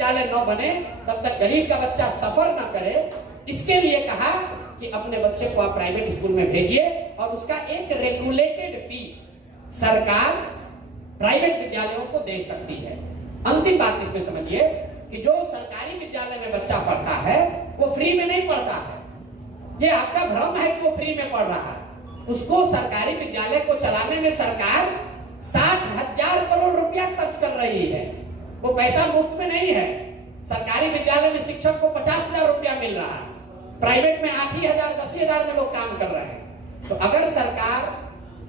विद्यालय न बने तब तक गरीब का बच्चा सफर न करे, इसके लिए कहा कि अपने बच्चे को आप प्राइवेट स्कूल में भेजिए और उसका एक रेगुलेटेड फीस सरकार प्राइवेट विद्यालयों को दे सकती है। अंतिम बात इसमें समझिए कि जो सरकारी विद्यालय में बच्चा पढ़ता है वो फ्री में नहीं पढ़ता है। ये आपका भ्रम है कि वो फ्री में पढ़ रहा है। उसको सरकारी विद्यालय को चलाने में सरकार 60,000 करोड़ रुपया खर्च कर रही है। वो पैसा मुफ्त में नहीं है। सरकारी विद्यालय में शिक्षक को 50,000 रुपया मिल रहा है, प्राइवेट में 8,000 10,000 में लोग काम कर रहे हैं। तो अगर सरकार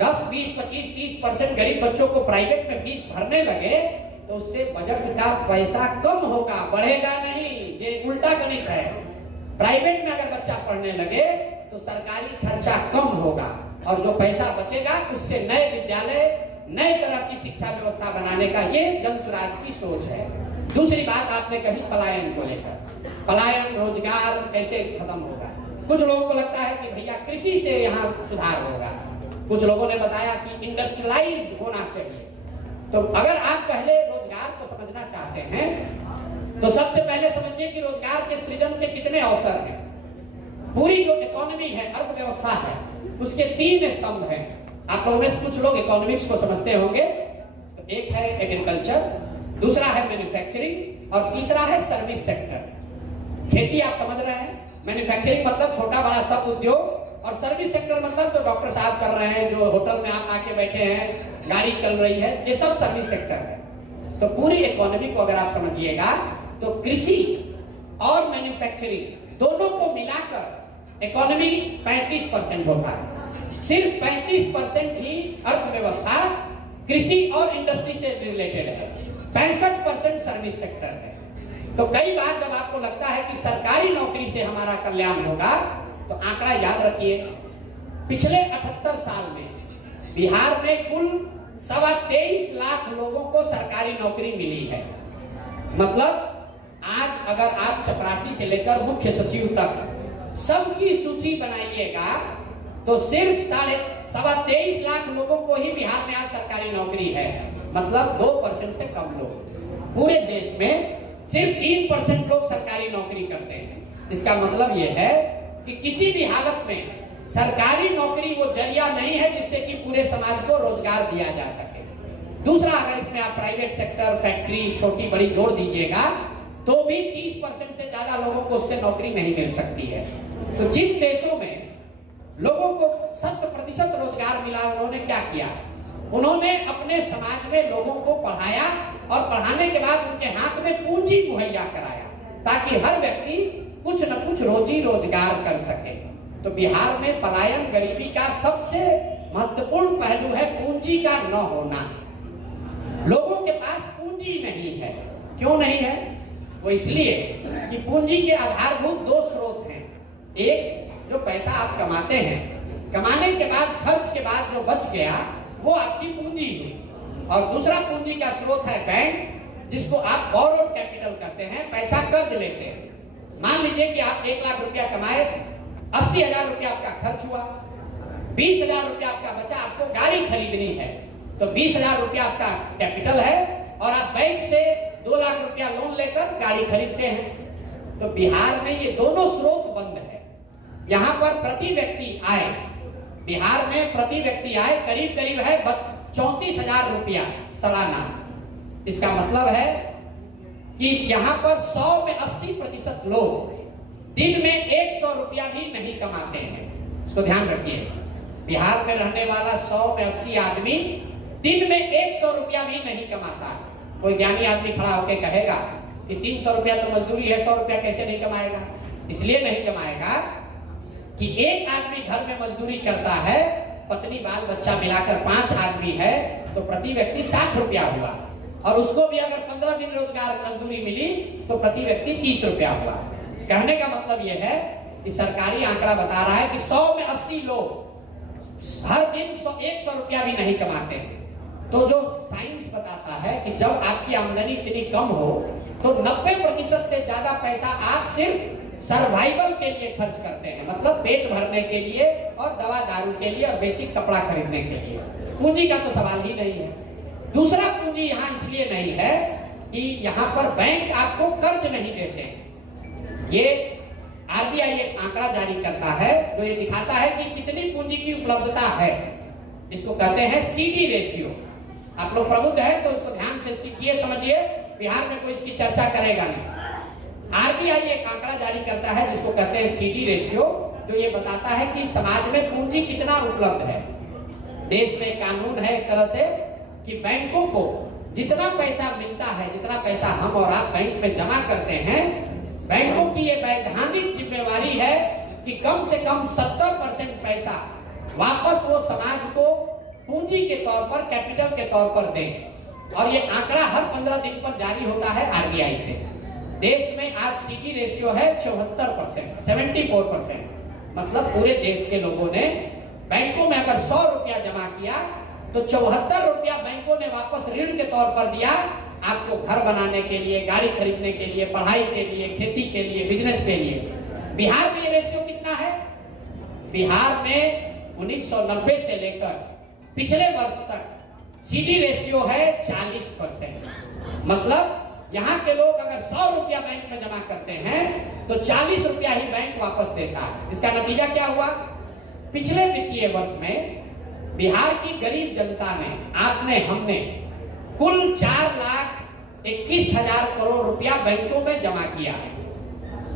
10, 20, 25, 30% गरीब बच्चों को प्राइवेट में फीस भरने लगे तो उससे बजट का पैसा कम होगा, बढ़ेगा नहीं। ये उल्टा गणित है। प्राइवेट में अगर बच्चा पढ़ने लगे तो सरकारी खर्चा कम होगा और जो पैसा बचेगा उससे नए विद्यालय, नए तरह की शिक्षा व्यवस्था बनाने का ये जन स्वराज की सोच है। दूसरी बात आपने कही पलायन को लेकर, पलायन रोजगार कैसे खत्म होगा। कुछ लोगों को लगता है कि भैया कृषि से यहाँ सुधार होगा, कुछ लोगों ने बताया कि इंडस्ट्रियलाइज्ड होना चाहिए। तो अगर आप पहले रोजगार को समझना चाहते हैं तो सबसे पहले समझिए कि रोजगार के सृजन के कितने अवसर हैं। पूरी जो इकोनॉमी है, अर्थव्यवस्था है, उसके 3 स्तंभ हैं। आप लोगों में कुछ लोग इकोनॉमिक्स को समझते होंगे। तो एक है एग्रीकल्चर, दूसरा है मैन्युफैक्चरिंग और तीसरा है सर्विस सेक्टर। खेती आप समझ रहे हैं, मैन्युफैक्चरिंग मतलब छोटा बड़ा सब उद्योग, और सर्विस सेक्टर मतलब जो डॉक्टर साहब कर रहे हैं, जो होटल में आप आके बैठे हैं, गाड़ी चल रही है, ये सब सर्विस सेक्टर है। तो पूरी इकोनॉमी को अगर आप समझिएगा तो कृषि और मैन्युफैक्चरिंग दोनों को मिलाकर इकोनॉमी 35% होता है। सिर्फ 35% ही अर्थव्यवस्था कृषि और इंडस्ट्री से रिलेटेड है, 65% सर्विस सेक्टर है। तो कई बार जब आपको लगता है कि सरकारी नौकरी से हमारा कल्याण होगा तो आंकड़ा याद रखिए, पिछले 78 साल में बिहार में कुल 23.25 लाख लोगों को सरकारी नौकरी मिली है। मतलब आज अगर आप चपरासी से लेकर मुख्य सचिव तक सबकी सूची बनाइएगा तो सिर्फ 23.25 लाख लोगों को ही बिहार में आज सरकारी नौकरी है। मतलब 2% से कम लोग। पूरे देश में सिर्फ 3% लोग सरकारी नौकरी करते हैं। इसका मतलब यह है कि किसी भी हालत में सरकारी नौकरी वो जरिया नहीं है जिससे कि पूरे समाज को रोजगार दिया जा सके। दूसरा, अगर इसमें आप प्राइवेट सेक्टर, फैक्ट्री, छोटी बड़ी जोड़ दीजिएगा तो भी 30% से ज्यादा लोगों को उससे नौकरी नहीं मिल सकती है। तो जिन देशों में लोगों को 100% रोजगार मिला, उन्होंने क्या किया? उन्होंने अपने समाज में लोगों को पढ़ाया और पढ़ाने के बाद उनके हाथ में पूंजी मुहैया कराया ताकि हर व्यक्ति कुछ न कुछ रोजी रोजगार कर सके। तो बिहार में पलायन, गरीबी का सबसे महत्वपूर्ण पहलू है पूंजी का न होना। लोगों के पास पूंजी नहीं है। क्यों नहीं है? वो इसलिए कि पूंजी के आधारभूत 2 स्रोत हैं। एक, जो पैसा आप कमाते हैं, कमाने के बाद खर्च के बाद जो बच गया वो आपकी पूंजी हुई। और दूसरा पूंजी का स्रोत है बैंक, जिसको आप बोरोड कैपिटल कहते हैं, पैसा कर्ज लेते हैं। मान लीजिए कि आप 1 लाख रुपया कमाए, 80,000 रुपया आपका खर्च हुआ, 20,000 रुपया आपका बचा, आपको गाड़ी खरीदनी है तो 20,000 रुपया आपका कैपिटल है और आप बैंक से 2 लाख रुपया लोन लेकर गाड़ी खरीदते हैं। तो बिहार में ये दोनों स्रोत बंद है। यहाँ पर प्रति व्यक्ति आय, बिहार में प्रति व्यक्ति आय करीब करीब है 34,000 रुपया सालाना। इसका मतलब है कि यहाँ पर 100 में 80% लोग दिन में 100 रुपया भी नहीं कमाते हैं। इसको ध्यान रखिए, बिहार में रहने वाला 100 में 80 आदमी दिन में 100 रुपया भी नहीं कमाता। कोई ज्ञानी आदमी खड़ा होकर कहेगा कि 300 रुपया तो मजदूरी है, 100 रुपया कैसे नहीं कमाएगा? इसलिए नहीं कमाएगा कि एक आदमी घर में मजदूरी करता है, पत्नी बाल बच्चा मिलाकर 5 आदमी है तो प्रति व्यक्ति 60 रुपया हुआ, और उसको भी अगर 15 दिन रोजगार मजदूरी मिली तो प्रति व्यक्ति 30 रुपया हुआ। कहने का मतलब यह है कि सरकारी आंकड़ा बता रहा है कि 100 में 80 लोग हर दिन 100 रुपया भी नहीं कमाते हैं। तो जो साइंस बताता है कि जब आपकी आमदनी इतनी कम हो तो 90% से ज्यादा पैसा आप सिर्फ सर्वाइवल के लिए खर्च करते हैं, मतलब पेट भरने के लिए और दवा दारू के लिए और बेसिक कपड़ा खरीदने के लिए। पूंजी का तो सवाल ही नहीं है। दूसरा पूंजी यहाँ इसलिए नहीं है कि यहाँ पर बैंक आपको कर्ज नहीं देते। ये आरबीआई एक आंकड़ा जारी करता है जो ये दिखाता है कि कितनी पूंजी की उपलब्धता है। इसको कहते हैं सीडी रेशियो। आप लोग प्रबुद्ध है तो उसको ध्यान से सीखिए, समझिए। बिहार में कोई इसकी चर्चा करेगा नहीं। आरबीआई एक आंकड़ा जारी करता है जिसको कहते हैं सीडी रेशियो, जो ये बताता है कि समाज में पूंजी कितना उपलब्ध है। देश में कानून है एक तरह से कि बैंकों को जितना पैसा मिलता है, जितना पैसा हम और आप बैंक में जमा करते हैं, बैंकों की ये वैधानिक जिम्मेवारी है कि कम से कम 70% पैसा वापस वो समाज को पूंजी के तौर पर, कैपिटल के तौर पर दें। और ये आंकड़ा हर 15 दिन पर जारी होता है आरबीआई से। देश में आज सीडी रेशियो है 74%, 74%। मतलब पूरे देश के लोगों ने बैंकों में अगर 100 रुपया जमा किया तो 74 रुपया बैंकों ने वापस ऋण के तौर पर दिया, आपको घर बनाने के लिए, गाड़ी खरीदने के लिए, पढ़ाई के लिए, खेती के लिए, बिजनेस के लिए। बिहार में ये रेशियो कितना है? बिहार में 1990 से लेकर पिछले वर्ष तक सीडी रेशियो है 40%। मतलब यहाँ के लोग अगर 100 रुपया बैंक में जमा करते हैं तो 40 रुपया ही बैंक वापस देता है। इसका नतीजा क्या हुआ? पिछले वित्तीय वर्ष में बिहार की गरीब जनता ने, आपने, हमने कुल 4,21,000 करोड़ रुपया बैंकों में जमा किया है।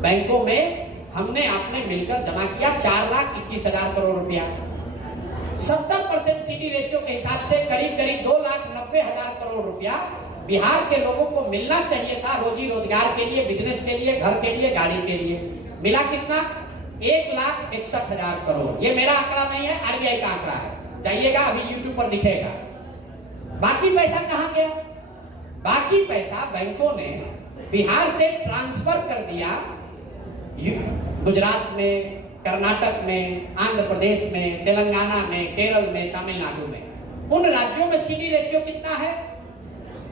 बैंकों में हमने आपने मिलकर जमा किया 4,21,000 करोड़ रुपया। 70% सीडी रेशियो के हिसाब से करीब करीब 2,90,000 करोड़ रुपया बिहार के लोगों को मिलना चाहिए था रोजी रोजगार के लिए, बिजनेस के लिए, घर के लिए, गाड़ी के लिए। मिला कितना? 1,61,000 करोड़। ये मेरा आंकड़ा नहीं है, आरबीआई का आंकड़ा है। जाइएगा, अभी यूट्यूब पर दिखेगा। बाकी पैसा कहां गया? बाकी पैसा बैंकों ने बिहार से ट्रांसफर कर दिया गुजरात में, कर्नाटक में, आंध्र प्रदेश में, तेलंगाना में, केरल में, तमिलनाडु में। उन राज्यों में सीडी रेशियो कितना है?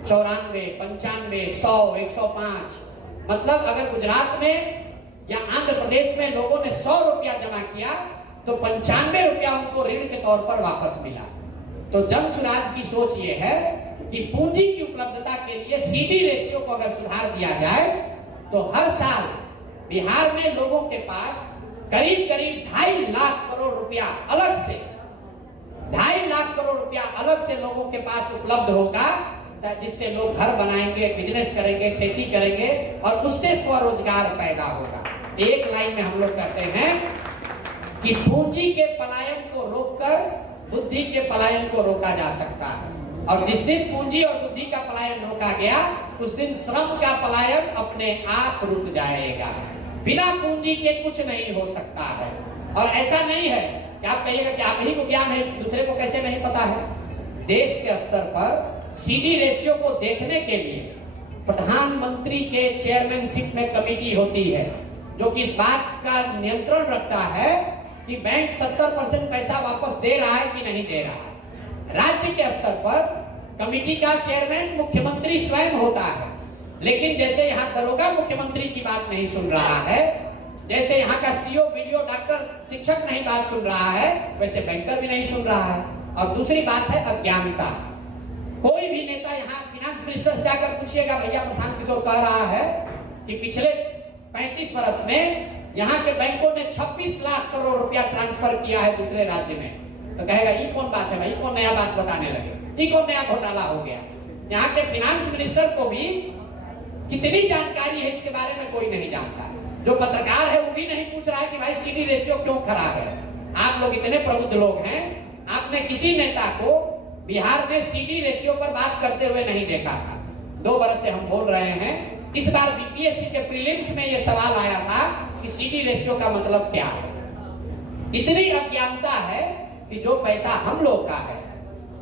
94, 95, 100, 105। मतलब अगर गुजरात में या आंध्र प्रदेश में लोगों ने 100 रुपया जमा किया तो 95 रुपया उनको ऋण के तौर पर वापस मिला। तो जन सुराज की सोच ये है कि पूंजी की उपलब्धता के लिए सीडी रेशियो को अगर सुधार दिया जाए तो हर साल बिहार में लोगों के पास करीब करीब 2.5 लाख करोड़ रुपया अलग से, 2.5 लाख करोड़ रुपया अलग से लोगों के पास उपलब्ध होगा, जिससे लोग घर बनाएंगे, बिजनेस करेंगे, खेती करेंगे और उससे स्वरोजगार पैदा होगा। एक लाइन में हम लोग कहते हैं कि पूंजी के पलायन को रोककर बुद्धि के पलायन को रोका जा सकता है। और जिस दिन पूंजी और बुद्धि का पलायन रोका गया उस दिन श्रम का पलायन अपने आप रुक जाएगा। बिना पूंजी के कुछ नहीं हो सकता है। और ऐसा नहीं है कि आप कहिएगा कि आप ही को ज्ञान है, दूसरे को कैसे नहीं पता है। देश के स्तर पर सीडी रेशियो को देखने के लिए प्रधानमंत्री के चेयरमैनशिप में कमेटी होती है जो कि इस बात का नियंत्रण रखता है कि बैंक 70% पैसा वापस दे रहा है कि नहीं दे रहा है। राज्य के स्तर पर कमेटी का चेयरमैन मुख्यमंत्री स्वयं होता है। लेकिन जैसे यहाँ दरोगा मुख्यमंत्री की बात नहीं सुन रहा है, जैसे यहाँ का सीओ, बीडीओ, डॉक्टर, शिक्षक नहीं बात सुन रहा है, वैसे बैंकर भी नहीं सुन रहा है। और दूसरी बात है अज्ञानता। कोई भी नेता यहाँ फाइनेंस मिनिस्टर से जाकर पूछिएगा, भैया प्रशांत किशोर कह रहा है कि पिछले 35 वर्ष में यहाँ के बैंकों ने 26 लाख करोड़ रुपया ट्रांसफर किया है दूसरे राज्य में, तो कहेगा ये कौन बात है भाई, कौन नया बात बताने लगे, ये कौन नया घोटाला हो गया। यहाँ के फाइनेंस मिनिस्टर को भी कितनी जानकारी है इसके बारे में कोई नहीं जानता। जो पत्रकार है वो भी नहीं पूछ रहा है कि भाई सीडी रेशियो क्यों खराब है। आप लोग इतने प्रबुद्ध लोग हैं, आपने किसी नेता को बिहार में सीडी रेशियो पर बात करते हुए नहीं देखा था। 2 बरस से हम बोल रहे हैं। इस बार बीपीएससी के प्रीलिम्स में यह सवाल आया था कि सीडी रेशियो का मतलब क्या है। इतनी अज्ञानता है कि जो पैसा हम लोग का है,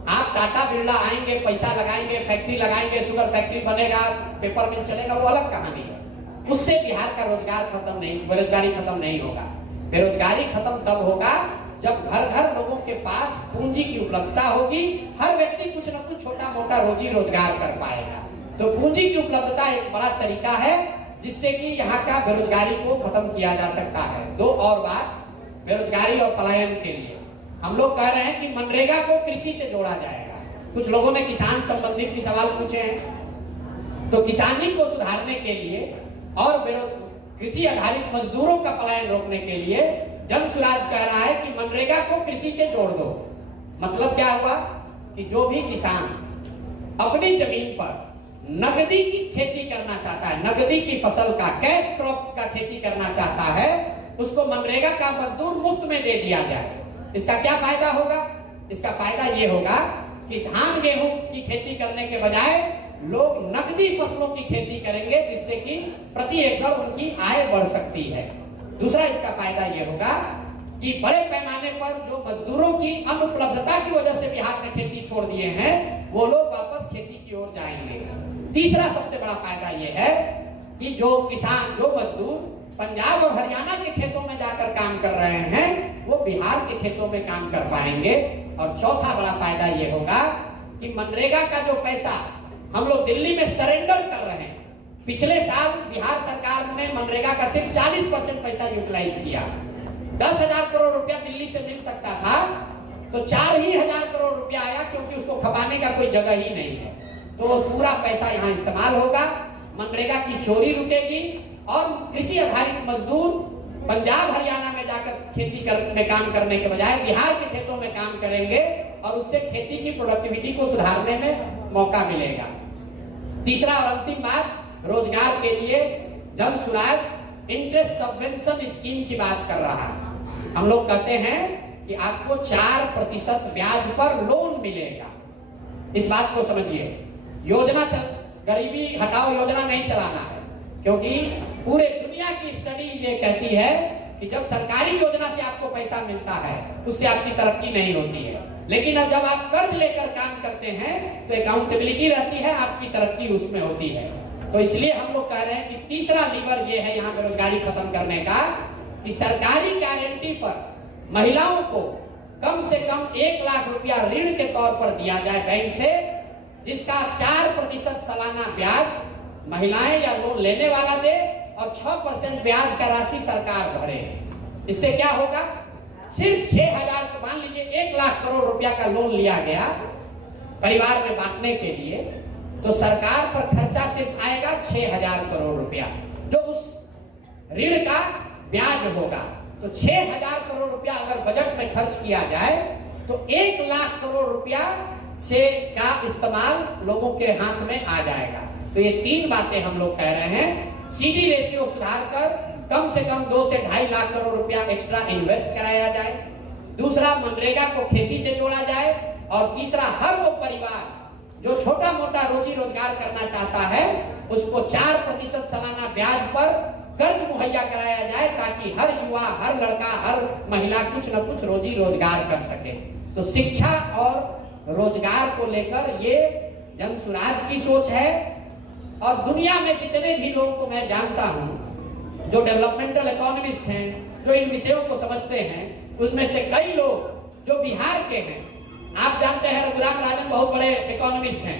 आप टाटा बिरला आएंगे, पैसा लगाएंगे, फैक्ट्री लगाएंगे, शुगर फैक्ट्री बनेगा, पेपर मिल चलेगा, वो अलग कहानी है। उससे बिहार का रोजगार खत्म नहीं, बेरोजगारी खत्म नहीं होगा। बेरोजगारी खत्म तब होगा जब घर घर लोगों के पास पूंजी की उपलब्धता होगी। हर व्यक्ति कुछ न कुछ छोटा मोटा रोजी रोजगार कर पाएगा। तो पूंजी की उपलब्धता एक बड़ा तरीका है जिससे कि यहाँ का बेरोजगारी को खत्म किया जा सकता है। 2 और बात बेरोजगारी और पलायन के लिए हम लोग कह रहे हैं कि मनरेगा को कृषि से जोड़ा जाएगा। कुछ लोगों ने किसान संबंधित भी सवाल पूछे हैं। तो किसानी को सुधारने के लिए और कृषि आधारित मजदूरों का पलायन रोकने के लिए जनसुराज कह रहा है कि मनरेगा को कृषि से जोड़ दो। मतलब क्या हुआ कि जो भी किसान अपनी जमीन पर नगदी की खेती करना चाहता है, नगदी की फसल का, कैश क्रॉप का खेती करना चाहता है, उसको मनरेगा का मजदूर मुफ्त में दे दिया जाए। इसका क्या फायदा होगा? इसका फायदा ये होगा कि धान गेहूं की खेती करने के बजाय लोग नगदी फसलों की खेती करेंगे, जिससे कि प्रति एकड़ उनकी आय बढ़ सकती है। दूसरा इसका फायदा ये होगा कि बड़े पैमाने पर जो मजदूरों की अनुपलब्धता की वजह से बिहार में खेती छोड़ दिए हैं, वो लोग वापस खेती की ओर जाएंगे। तीसरा सबसे बड़ा फायदा ये है कि जो किसान, जो मजदूर पंजाब और हरियाणा के खेतों में जाकर काम कर रहे हैं, वो बिहार के खेतों में काम कर पाएंगे। और चौथा बड़ा फायदा ये होगा कि मनरेगा का जो पैसा हम लोग दिल्ली में सरेंडर कर रहे हैं, पिछले साल बिहार सरकार ने मनरेगा का सिर्फ 40% पैसा यूटिलाइज किया। 10,000 करोड़ रुपया दिल्ली से मिल सकता था, तो 4,000 करोड़ रुपया आया, क्योंकि उसको खपाने का कोई जगह ही नहीं है। तो पूरा पैसा यहाँ इस्तेमाल होगा, मनरेगा की चोरी रुकेगी और कृषि आधारित मजदूर पंजाब हरियाणा में जाकर खेती में काम करने के बजाय बिहार के खेतों में काम करेंगे और उससे खेती की प्रोडक्टिविटी को सुधारने में मौका मिलेगा। तीसरा और अंतिम बात, रोजगार के लिए जनसुराज इंटरेस्ट सबवेंशन स्कीम की बात कर रहा है। हम लोग कहते हैं कि आपको 4% ब्याज पर लोन मिलेगा। इस बात को समझिए, योजना गरीबी हटाओ योजना नहीं चलाना है, क्योंकि पूरे दुनिया की स्टडी ये कहती है कि जब सरकारी योजना से आपको पैसा मिलता है, उससे आपकी तरक्की नहीं होती है। लेकिन अब जब आप कर्ज लेकर काम करते हैं तो अकाउंटेबिलिटी रहती है, आपकी तरक्की उसमें होती है। तो इसलिए हम लोग कह रहे हैं कि तीसरा लीवर ये है यहाँ बेरोजगारी खत्म करने का, कि सरकारी गारंटी पर महिलाओं को कम से कम 1 लाख रुपया ऋण के तौर पर दिया जाए बैंक से, जिसका 4% सालाना ब्याज महिलाएं या लोन लेने वाला दे और 6% ब्याज का राशि सरकार भरे। इससे क्या होगा? सिर्फ 6,000, मान लीजिए 1 लाख करोड़ रुपया का लोन लिया गया परिवार में बांटने के लिए, तो सरकार पर खर्चा सिर्फ आएगा 6,000 करोड़ रुपया, जो उस ऋण का ब्याज होगा। तो 6,000 करोड़ रुपया अगर बजट में खर्च किया जाए तो 1 लाख करोड़ रुपया से का इस्तेमाल लोगों के हाथ में आ जाएगा। तो ये 3 बातें हम लोग कह रहे हैं। सीडी रेशियो सुधार कर कम से कम 2 से 2.5 लाख करोड़ रुपया एक्स्ट्रा इन्वेस्ट कराया जाए। दूसरा, मनरेगा को खेती से जोड़ा जाए। और तीसरा, हर वो परिवार जो छोटा मोटा रोजी रोजगार करना चाहता है, उसको 4% सालाना ब्याज पर कर्ज मुहैया कराया जाए, ताकि हर युवा, हर लड़का, हर महिला कुछ न कुछ रोजी रोजगार कर सके। तो शिक्षा और रोजगार को लेकर ये जनसुराज की सोच है। और दुनिया में जितने भी लोगों को मैं जानता हूं जो डेवलपमेंटल इकोनॉमिस्ट हैं, जो इन विषयों को समझते हैं, उनमें से कई लोग जो बिहार के हैं, आप जानते हैं रघुराम राजन बहुत बड़े इकोनॉमिस्ट हैं।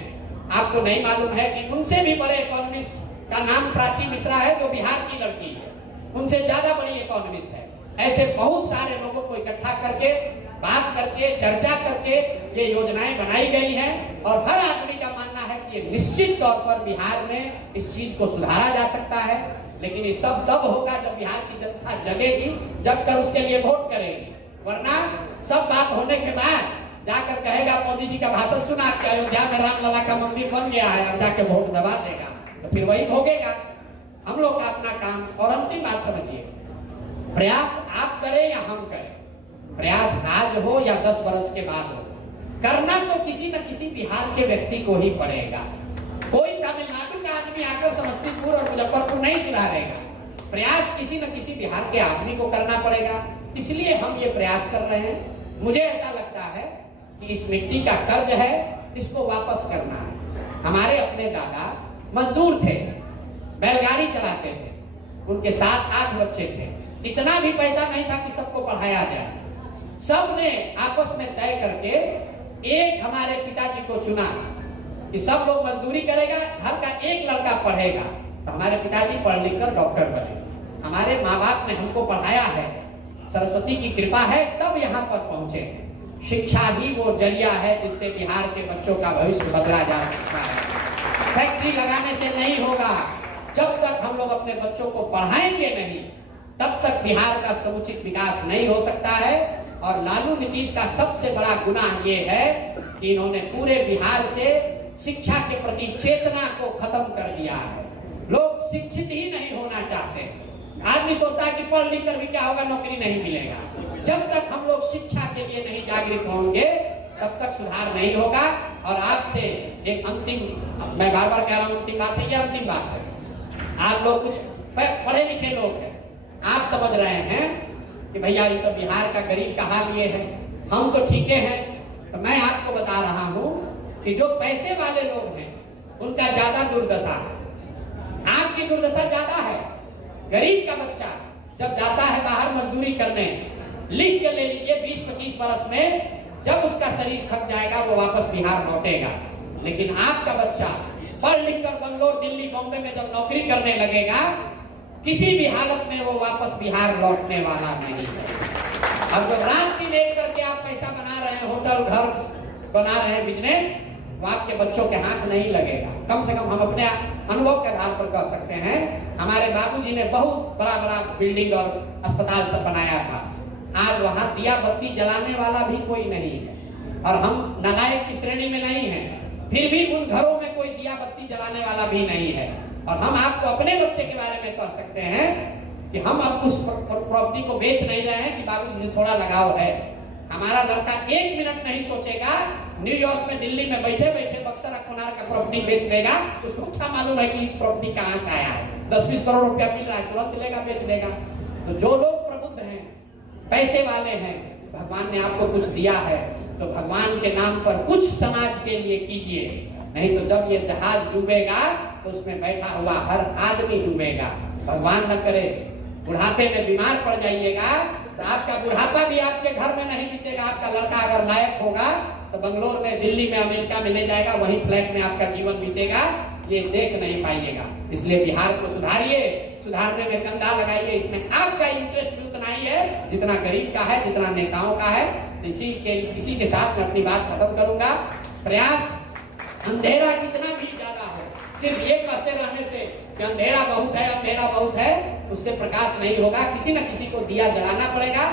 आपको नहीं मालूम है कि उनसे भी बड़े इकोनॉमिस्ट का नाम प्राची मिश्रा है, जो बिहार की लड़की है, उनसे ज्यादा बड़ी इकोनॉमिस्ट है। ऐसे बहुत सारे लोगों को इकट्ठा करके, बात करके, चर्चा करके ये योजनाएं बनाई गई हैं। और हर आदमी का मानना है कि ये निश्चित तौर पर बिहार में इस चीज को सुधारा जा सकता है। लेकिन ये सब तब होगा जब बिहार की जनता जगेगी, जब कर उसके लिए वोट करेगी। वरना सब बात होने के बाद जाकर कहेगा मोदी जी का भाषण सुना के अयोध्या में रामलला का मंदिर बन गया है, अब जाके वोट दबा देगा, तो फिर वही भोगेगा। हम लोग का अपना काम। और अंतिम बात समझिए, प्रयास आप करें या हम करें, प्रयास आज हो या 10 वर्ष के बाद हो, करना तो किसी न किसी बिहार के व्यक्ति को ही पड़ेगा। कोई तमिलनाडु का आदमी आकर समस्तीपुर और मुजफ्फरपुर नहीं सुधारेगा। प्रयास किसी न किसी बिहार के आदमी को करना पड़ेगा। इसलिए हम ये प्रयास कर रहे हैं। मुझे ऐसा लगता है कि इस मिट्टी का कर्ज है, इसको वापस करना है। हमारे अपने दादा मजदूर थे, बैलगाड़ी चलाते थे, उनके 7-8 बच्चे थे। इतना भी पैसा नहीं था कि सबको पढ़ाया जाए। सब ने आपस में तय करके एक हमारे पिताजी को चुना कि सब लोग मजदूरी करेगा, घर का एक लड़का पढ़ेगा। तो हमारे पिताजी पढ़ लिख कर डॉक्टर बने। हमारे माँ बाप ने हमको पढ़ाया है, सरस्वती की कृपा है, तब यहाँ पर पहुंचे हैं। शिक्षा ही वो जरिया है जिससे बिहार के बच्चों का भविष्य बदला जा सकता है। फैक्ट्री लगाने से नहीं होगा। जब तक हम लोग अपने बच्चों को पढ़ाएंगे नहीं, तब तक बिहार का समुचित विकास नहीं हो सकता है। और लालू नीतीश का सबसे बड़ा गुनाह ये है कि इन्होंने पूरे बिहार से शिक्षा के प्रति चेतना को खत्म कर दिया है। लोग शिक्षित ही नहीं होना चाहते। आदमी सोचता है कि पढ़ लिख कर भी क्या होगा, नौकरी नहीं मिलेगा। जब तक हम लोग शिक्षा के लिए नहीं जागृत होंगे, तब तक सुधार नहीं होगा। और आपसे एक अंतिम, मैं बार बार कह रहा हूं अंतिम बात है, ये अंतिम बात है। आप लोग कुछ पढ़े लिखे लोग हैं, आप समझ रहे हैं कि भैया ये तो बिहार का गरीब का हाल ये है, हम तो ठीक हैं। तो मैं आपको बता रहा हूं कि जो पैसे वाले लोग हैं उनका ज्यादा दुर्दशा है, आपकी दुर्दशा ज्यादा है। गरीब का बच्चा जब जाता है बाहर मजदूरी करने, लिख के ले लीजिए 20-25 वर्ष में जब उसका शरीर थक जाएगा वो वापस बिहार लौटेगा। लेकिन आपका बच्चा पढ़ लिख कर बंगलोर, दिल्ली, बॉम्बे में जब नौकरी करने लगेगा, किसी भी हालत में वो वापस बिहार लौटने वाला नहीं है। अब जब रात दिन एक करके आप पैसा बना रहे हैं, होटल घर बना रहे हैं, बिजनेस, वो आपके बच्चों के हाथ नहीं लगेगा। कम से कम हम अपने अनुभव के आधार पर कह सकते हैं, हमारे बाबूजी ने बहुत बड़ा बड़ा बिल्डिंग और अस्पताल सब बनाया था। आज वहां दिया बत्ती जलाने वाला भी कोई नहीं है, और हम नालायक की श्रेणी में नहीं है, फिर भी उन घरों में कोई दिया बत्ती जलाने वाला भी नहीं है। और हम आपको अपने बच्चे के बारे में कह सकते हैं कि हम अब उस प्रॉपर्टी को बेच नहीं रहे हैं कि बाबूजी से थोड़ा लगाव है। हमारा लड़का 1 मिनट नहीं सोचेगा, न्यूयॉर्क में, दिल्ली में बैठे बैठे बक्सर कोनार का प्रॉपर्टी बेच देगा। उसको क्या मालूम है कि प्रॉपर्टी कहां से आया है, 10-20 करोड़ रुपया मिल रहा है, तुरंत लेगा, बेच देगा। तो जो लोग प्रबुद्ध हैं, पैसे वाले हैं, भगवान ने आपको कुछ दिया है तो भगवान के नाम पर कुछ समाज के लिए कीजिए, नहीं तो जब ये जहाज डूबेगा तो उसमें बैठा हुआ हर आदमी डूबेगा। भगवान न करे बुढ़ापे में बीमार पड़ जाइएगा तो आपका बुढ़ापा भी आपके घर में नहीं बीतेगा। आपका लड़का अगर लायक होगा तो बंगलोर में, दिल्ली में, अमेरिका में ले जाएगा, वही फ्लैट में आपका जीवन बीतेगा, ये देख नहीं पाइएगा। इसलिए बिहार को सुधारिए, सुधारने में कंधा लगाइए। इसमें आपका इंटरेस्ट भी उतना ही है जितना गरीब का है, जितना नेताओं का है। इसी के साथ मैं अपनी बात खत्म करूंगा। प्रयास, अंधेरा कितना भी ज्यादा हो, सिर्फ ये कहते रहने से कि अंधेरा बहुत है, अंधेरा बहुत है, उससे प्रकाश नहीं होगा। किसी न किसी को दिया जलाना पड़ेगा।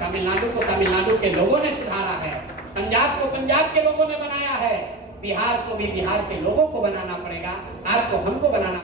तमिलनाडु को तमिलनाडु के लोगों ने सुधारा है, पंजाब को पंजाब के लोगों ने बनाया है, बिहार को भी बिहार के लोगों को बनाना पड़ेगा, आपको हमको बनाना